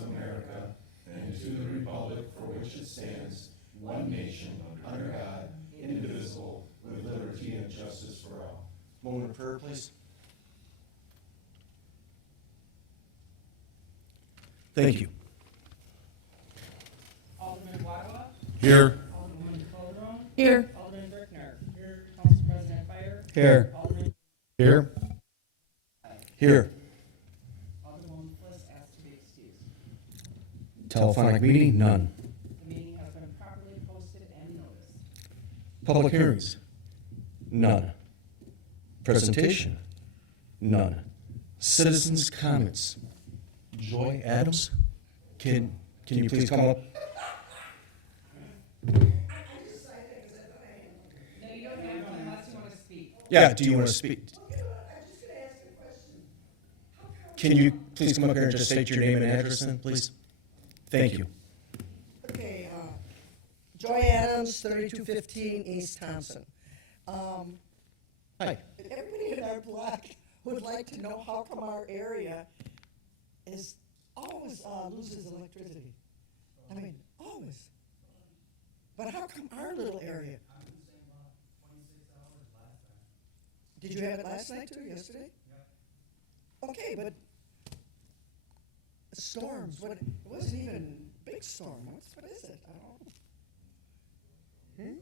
of America and to the republic for which it stands, one nation, under God, indivisible, with liberty and justice for all. Moment of prayer, please. Thank you. Alderman Wawa. Here. Alderman Calderon. Here. Alderman Brickner. Here. Council President Fire. Here. Alderman. Here. Here. Alderman Bliss asked to be excused. Telephonic meeting, none. The meeting has been properly posted and noticed. Public hearings, none. Presentation, none. Citizens' comments. Joy Adams, can you please come up? No, you don't have to unless you want to speak. Yeah, do you want to speak? Can you please come up here and just state your name and address then, please? Thank you. Okay, Joy Adams, 3215 East Thompson. Hi. Everybody in our block would like to know how come our area is always loses electricity. I mean, always. But how come our little area? Did you have it last night too, yesterday? Okay, but storms, what, it wasn't even a big storm. What is it? I don't know.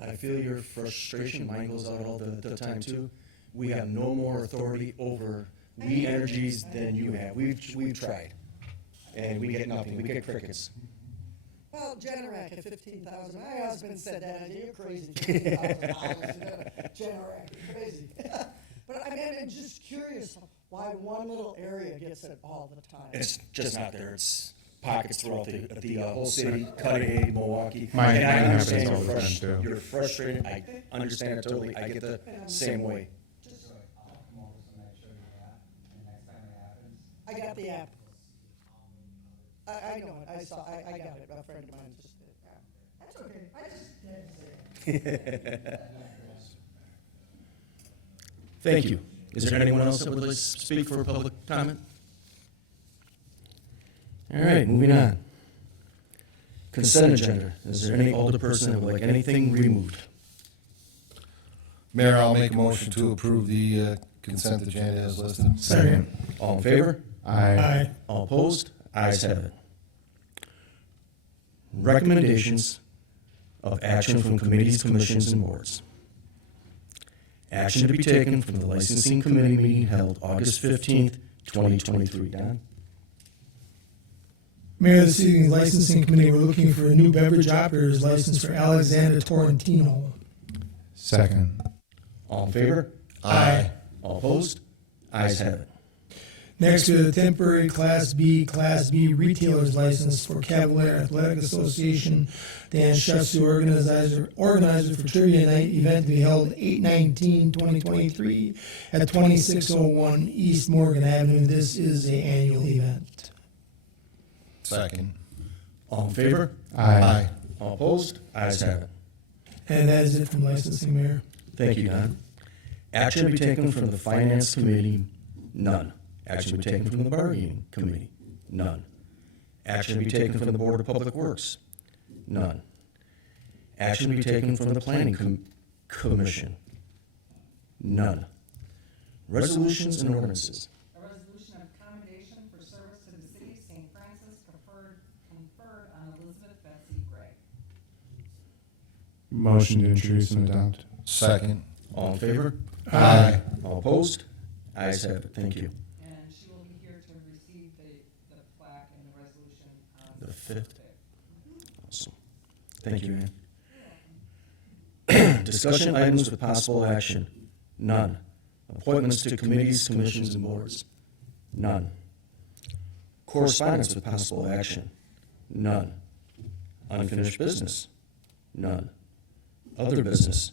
I feel your frustration. Mine goes out all the time too. We have no more authority over We Energies than you have. We've tried, and we get nothing. We get crickets. Well, Generac at 15,000. My husband said that. You're crazy. $15,000 Generac, crazy. But I mean, I'm just curious why one little area gets it all the time. It's just not there. It's pockets throughout the whole city, Cudahy, Milwaukee. Mine And I happens understand all the time, too. you're frustrated. I understand it totally. I get the same way. I'll come over so I show you that, and next time it happens. I got the app. I know it. I saw. I got it. A friend of mine just did. Yeah. That's okay. I just did say it. Thank you. Is there anyone else that would like to speak for public comment? All right, moving on. Consent agenda. Is there any older person that would like anything removed? Mayor, I'll make a motion to approve the consent agenda as listed. Second. All in favor? Aye. All opposed? Ayes have it. Recommendations of action from committees, commissions, and boards. Action to be taken from the licensing committee meeting held August 15th, 2023. Don? Mayor, this evening's licensing committee, we're looking for a new beverage operator's license for Alexander Torrentino. Second. All in favor? Aye. All opposed? Ayes have it. Next, we have the temporary Class B retailer's license for Cavalier Athletic Association. Dan Schuss, the organizer for Trivia Night event to be held 8/19/2023 at 2601 East Morgan Avenue. This is an annual event. Second. All in favor? Aye. All opposed? Ayes have it. And that is it from licensing, Mayor. Thank you, Don. Action to be taken from the Finance Committee? None. Action to be taken from the Bargaining Committee? None. Action to be taken from the Board of Public Works? None. Action to be taken from the Planning Commission? None. Resolutions and ordinances. A resolution of commendation for service to the city of St. Francis conferred on Elizabeth Betsy Gray. Motion to introduce and adopt. Second. All in favor? Aye. All opposed? Ayes have it. Thank you. And she will be here to receive the plaque and the resolution on The 5th. 5th. Awesome. Thank you, Ann. Discussion items with possible action? None. Appointments to committees, commissions, and boards? None. Correspondence with possible action? None. Unfinished business? None. Other business?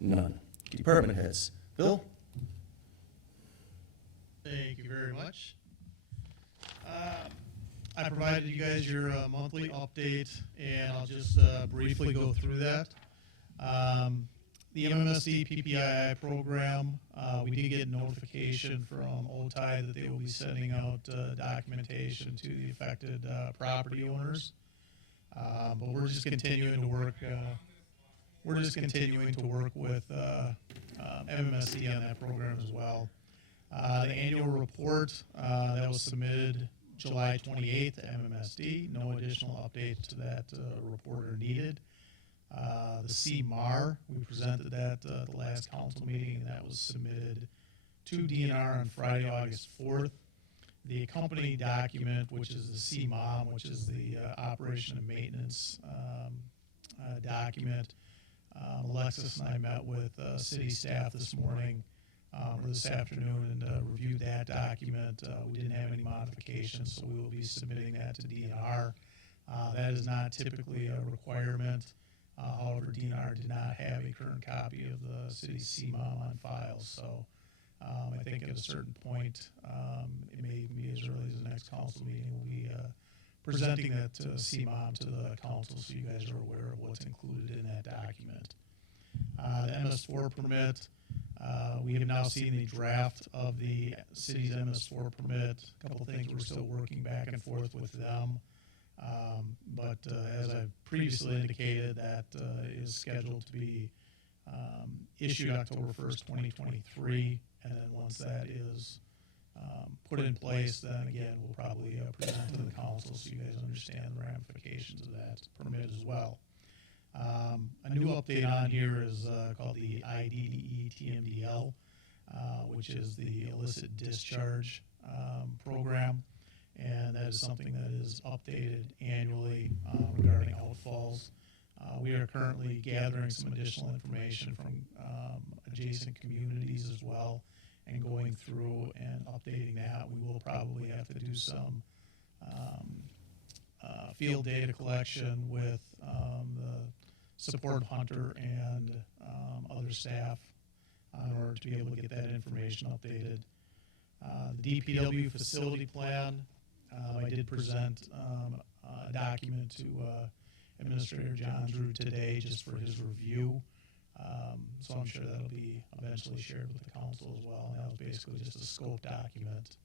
None. Department heads? Bill? Thank you very much. I provided you guys your monthly update, and I'll just briefly go through that. the MMSD PPII program, we did get notification from OTI that they will be sending out documentation to the affected property owners. But we're just continuing to work. We're just continuing to work with MMSD on that program as well. The annual report that was submitted July 28th to MMSD. No additional updates to that report are needed. The CMAR, we presented that at the last council meeting, and that was submitted to DNR on Friday, August 4th. The accompanying document, which is the CMOM, which is the operation and maintenance document. Alexis and I met with city staff this morning or this afternoon and reviewed that document. We didn't have any modifications, so we will be submitting that to DNR. That is not typically a requirement. However, DNR did not have a current copy of the city's CMOM on file, so I think at a certain point, it may be as early as the next council meeting, we'll be presenting that CMOM to the council so you guys are aware of what's included in that document. The MS4 permit, we have now seen the draft of the city's MS4 permit. A couple of things we're still working back and forth with them. But as I've previously indicated, that is scheduled to be issued October 1st, 2023. And then once that is put in place, then again, we'll probably present to the council so you guys understand the ramifications of that permit as well. A new update on here is called the IDDE TMDL, which is the illicit discharge program. And that is something that is updated annually regarding outfalls. We are currently gathering some additional information from adjacent communities as well and going through and updating that. We will probably have to do some field data collection with the support of Hunter and other staff in order to be able to get that information updated. The DPW facility plan, I did present a document to Administrator John Drew today just for his review. So I'm sure that'll be eventually shared with the council as well. And that was basically just a scope document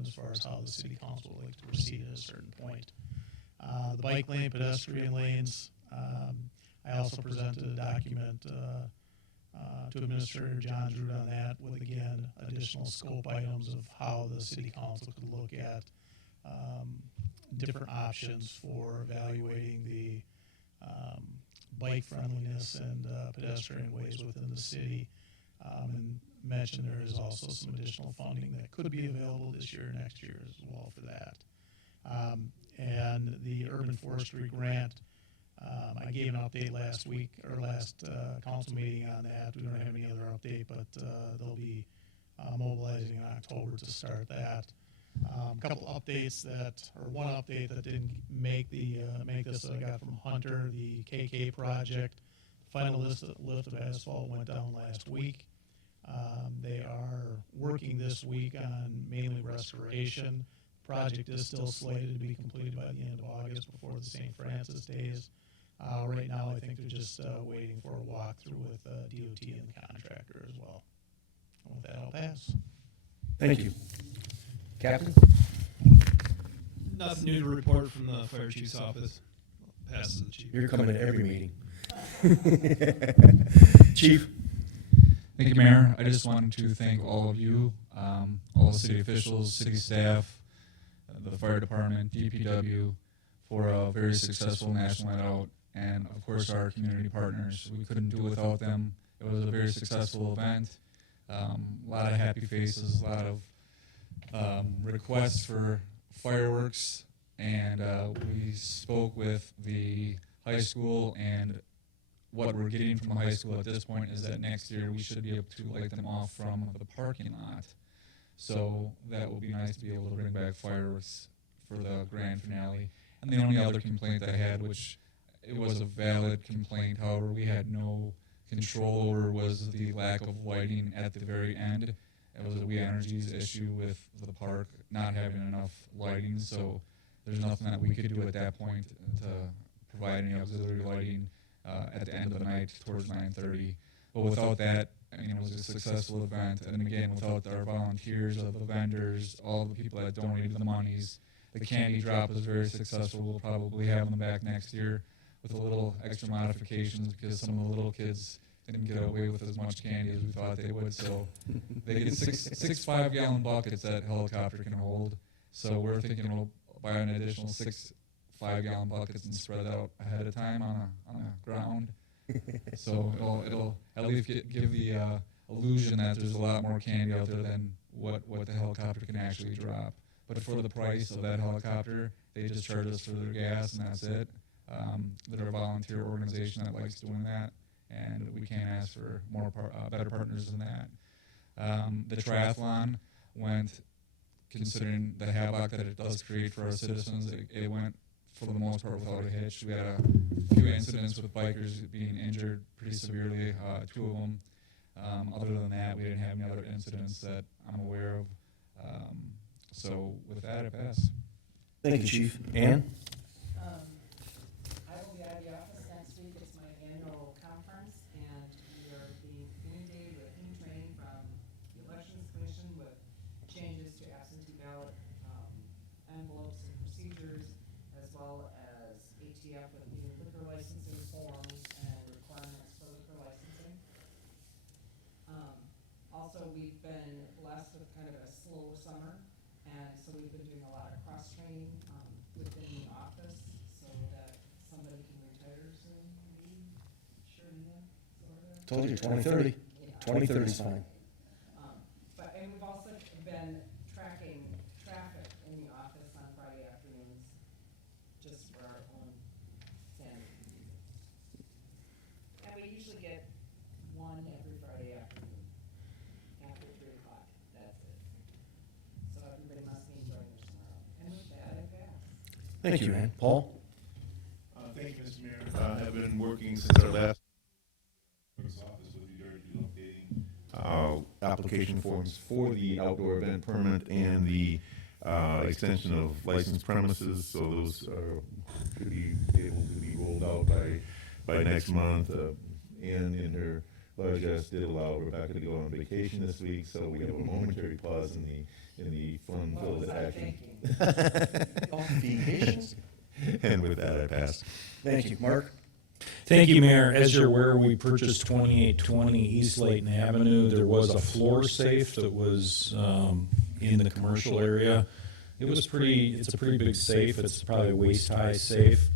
as far as how the city council would like to proceed at a certain point. The bike lane, pedestrian lanes, I also presented a document to Administrator John Drew on that with, again, additional scope items of how the city council could look at different options for evaluating the bike friendliness and pedestrian ways within the city. And mentioned there is also some additional funding that could be available this year or next year as well for that. And the urban forestry grant, I gave an update last week or last council meeting on that. We don't have any other update, but they'll be mobilizing in October to start that. A couple updates one update that didn't make this that I got from Hunter, the KK project. Final lift of asphalt went down last week. They are working this week on mainly restoration. Project is still slated to be completed by the end of August before the St. Francis Days. Right now, I think they're just waiting for a walkthrough with DOT and the contractor as well. And with that, I'll pass. Thank you. Captain? Nothing new to report from the fire chief's office. Pass to the chief. You're coming to every meeting. Chief? Thank you, Mayor. I just wanted to thank all of you, all the city officials, city staff, the fire department, DPW, for a very successful national night out, and of course our community partners. We couldn't do it without them. It was a very successful event. A lot of happy faces, a lot of requests for fireworks, and we spoke with the high school, and what we're getting from the high school at this point is that next year we should be able to light them off from the parking lot. So that will be nice to be able to bring back fireworks for the grand finale. And the only other complaint I had, which it was a valid complaint, however, we had no control over, was the lack of lighting at the very end. It was a We Energies issue with the park not having enough lighting, so there's nothing that we could do at that point to provide any auxiliary lighting at the end of the night towards 9:30. But without that, I mean, it was a successful event. And again, without our volunteers, of the vendors, all the people that donated the monies, the candy drop was very successful. We'll probably have them back next year with a little extra modifications because some of the little kids didn't get away with as much candy as we thought they would. So they get six 5-gallon buckets that helicopter can hold. So we're thinking we'll buy an additional 6 5-gallon buckets and spread out ahead of time on a ground. So it'll at least give the illusion that there's a lot more candy out there than what the helicopter can actually drop. But for the price of that helicopter, they just charge us for their gas and that's it. They're a volunteer organization that likes doing that, and we can't ask for better partners than that. The triathlon went, considering the havoc that it does create for our citizens, it went for the most part without a hitch. We had a few incidents with bikers being injured pretty severely, 2 of them. Other than that, we didn't have any other incidents that I'm aware of. So with that, I pass. Thank you, Chief. Ann? I will be out of the office next week. It's my annual conference, and we are being inundated with new training from the Elections Commission with changes to absentee ballot envelopes and procedures, as well as ATF with new liquor licensing forms and requirements for liquor licensing. Also, we've been blessed with kind of a slow summer, and so we've been doing a lot of cross-training within the office so that somebody can retire soon, maybe. Sure, Nina? Told you, 2030. Yeah. 2030 is fine. And we've also been tracking traffic in the office on Friday afternoons, just for our own sanity. And we usually get one every Friday afternoon, after 3 o'clock, that's it. So everybody must be enjoying their summer. And with that, I pass. Thank you, Ann. Paul? Thank you, Mr. Mayor. I have been working since our last office with regard to updating application forms for the outdoor event permit and the extension of licensed premises. So those should be able to be rolled out by next month. Ann in her largesse did allow Rebecca to go on vacation this week, so we have a momentary pause in the fun-filled action. Oh, vacations? And with that, I pass. Thank you. Mark? Thank you, Mayor. As you're aware, we purchased 2820 East Layton Avenue. There was a floor safe that was in the commercial area. It's a pretty big safe. It's probably a waist-high safe.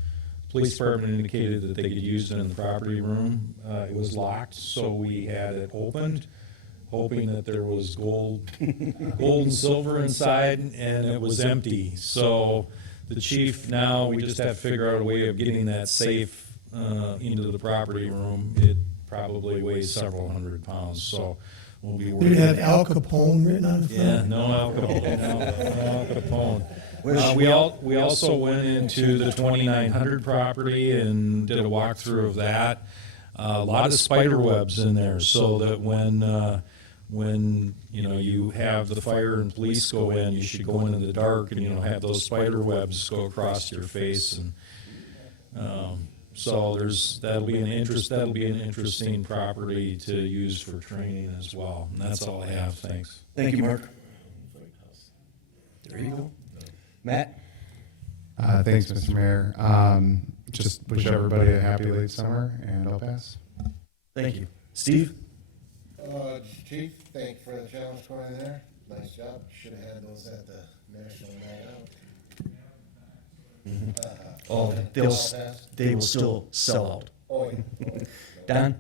Police department indicated that they could use it in the property room. It was locked, so we had it opened, hoping that there was gold and silver inside, and it was empty. So the chief, now we just have to figure out a way of getting that safe into the property room. It probably weighs several hundred pounds, so we'll be Did worried. it have Al Capone written on the front? Yeah, no Al Capone, no Al Capone. We also went into the 2900 property and did a walkthrough of that. A lot of spider webs in there, so that when you have the fire and police go in, you should go into the dark and have those spider webs go across your face, and so that'll be an interesting property to use for training as well. And that's all I have. Thanks. Thank you, Mark. There you go. Matt? Thanks, Mr. Mayor. Just wish everybody a happy late summer, and I'll pass. Thank you. Steve? Chief, thank you for the challenge coin there. Nice job. Should have had those at the National Night Out. Oh, they will still sell out. Oh, yeah. Don?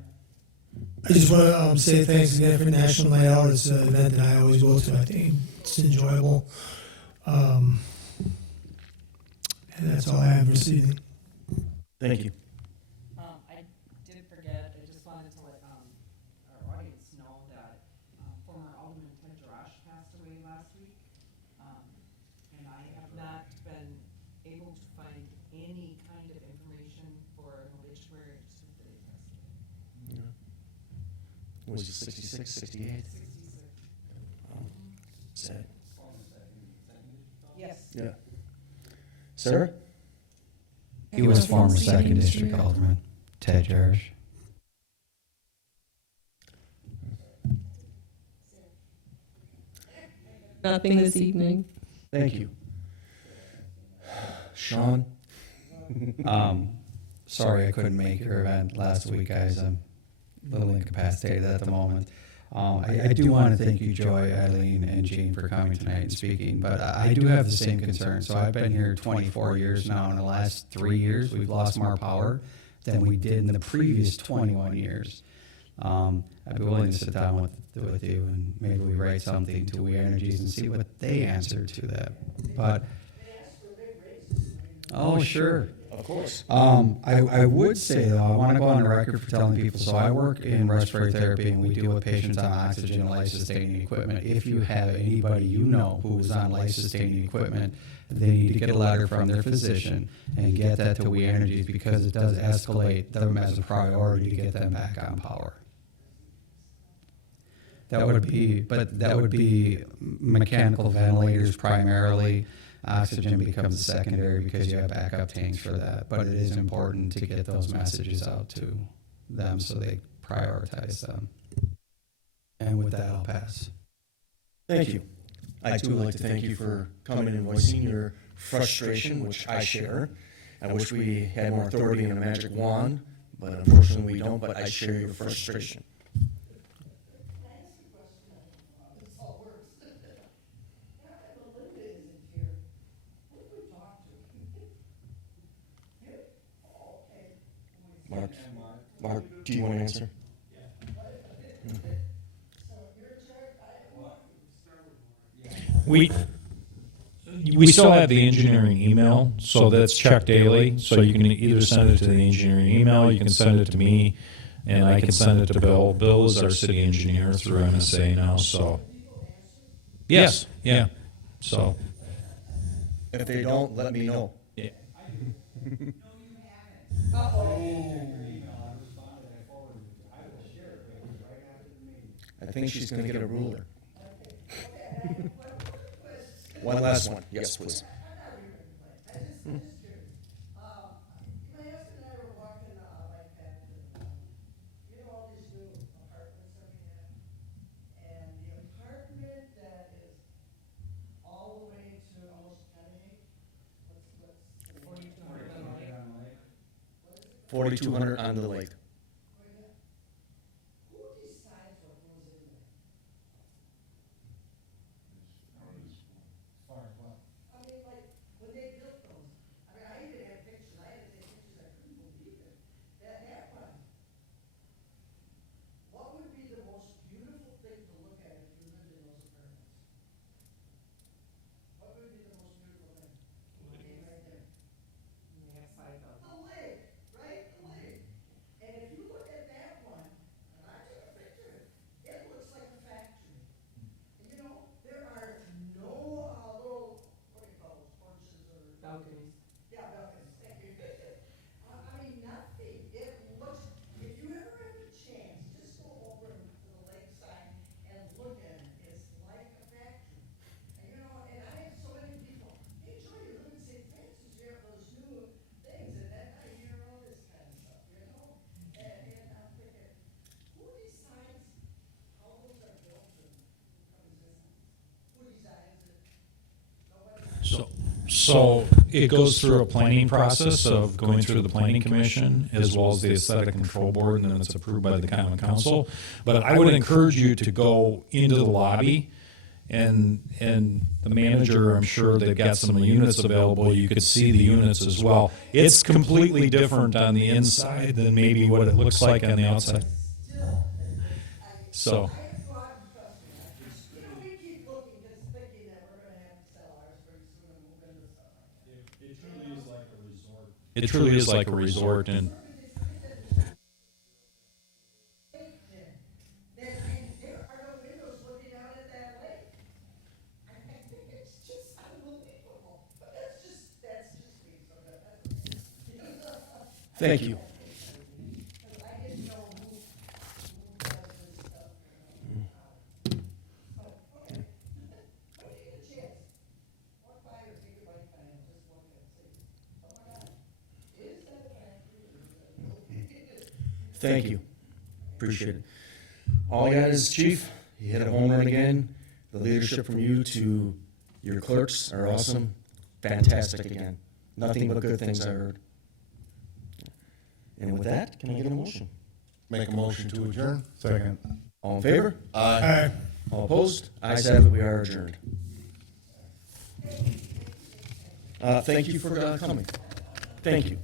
I just want to say thanks again for National Night Out. It's an event that I always go to. I think it's enjoyable. And that's all I have for this evening. Thank you. I did forget, I just wanted to let our audience know that former Alderman Ted Jarash passed away last week. And I have not been able to find any kind of information for an obituary just that he passed away. What was he, 66, 68? 66. Sad. Yes. Yeah. Sarah? He was former 2nd District Alderman, Ted Jarash. Nothing this evening. Thank you. Sean? Sorry I couldn't make your event last week, guys. I'm a little incapacitated at the moment. I do want to thank you, Joy, Eileen, and Jean for coming tonight and speaking, but I do have the same concern. So I've been here 24 years now. In the last 3 years, we've lost more power than we did in the previous 21 years. I'd be willing to sit down with you and maybe we write something to We Energies and see what they answer to that. But, oh, sure. Of course. I would say, though, I want to go on the record for telling people, so I work in respiratory therapy and we deal with patients on oxygen and life-sustaining equipment. If you have anybody you know who is on life-sustaining equipment, they need to get a letter from their physician and get that to We Energies because it does escalate them as a priority to get them back on power. That would be mechanical ventilators primarily. Oxygen becomes a secondary because you have backup tanks for that. But it is important to get those messages out to them so they prioritize them. And with that, I'll pass. Thank you. I too would like to thank you for coming and voicing your frustration, which I share. I wish we had more authority and a magic wand, but unfortunately we don't, but I share your frustration. Mark, do you want to answer? We still have the engineering email, so that's checked daily. So you can either send it to the engineering email, you can send it to me, and I can send it to Bill. Bill is our city engineer through MSA now, so. Yes, yeah, so. If they don't, let me know. Yeah. I think she's going to get a ruler. One last one. Yes, please. $4,200 on the lake. So it goes through a planning process of going through the planning commission as well as the aesthetic control board, and then it's approved by the common council. But I would encourage you to go into the lobby and the manager, I'm sure they've got some units available. You could see the units as well. It's completely different on the inside than maybe what it looks like on the outside. So. It truly is like a resort, and thank you. Thank you. Appreciate it. All I got is, Chief, you hit a home run again. The leadership from you to your clerks are awesome. Fantastic again. Nothing but good things I heard. And with that, can I get a motion? Make a motion to adjourn? Second. All in favor? Aye. All opposed? Ayes have it, we are adjourned. Thank you for coming. Thank you.